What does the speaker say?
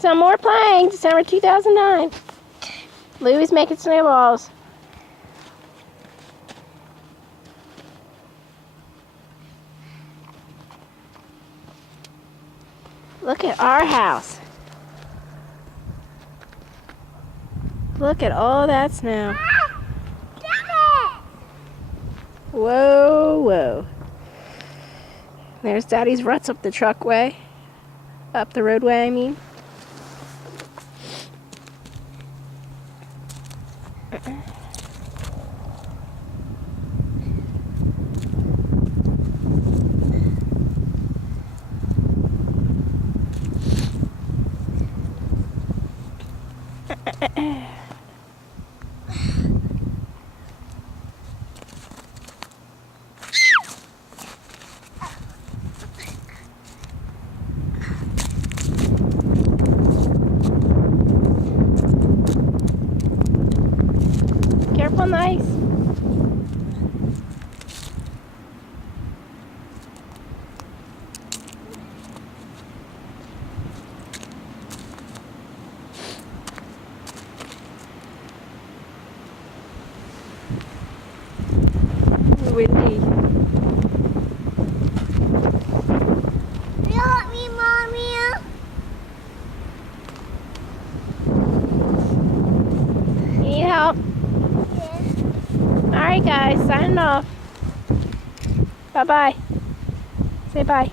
some more playing, December 2009. Louie's making snowballs. Look at our house. Look at all that snow. Whoa, whoa. There's Daddy's ruts up the truckway. Up the roadway, I mean. Careful on the ice. Windy. You help me, Mommy? You need help? Yeah. Alright guys, signing off. Bye-bye. Say bye.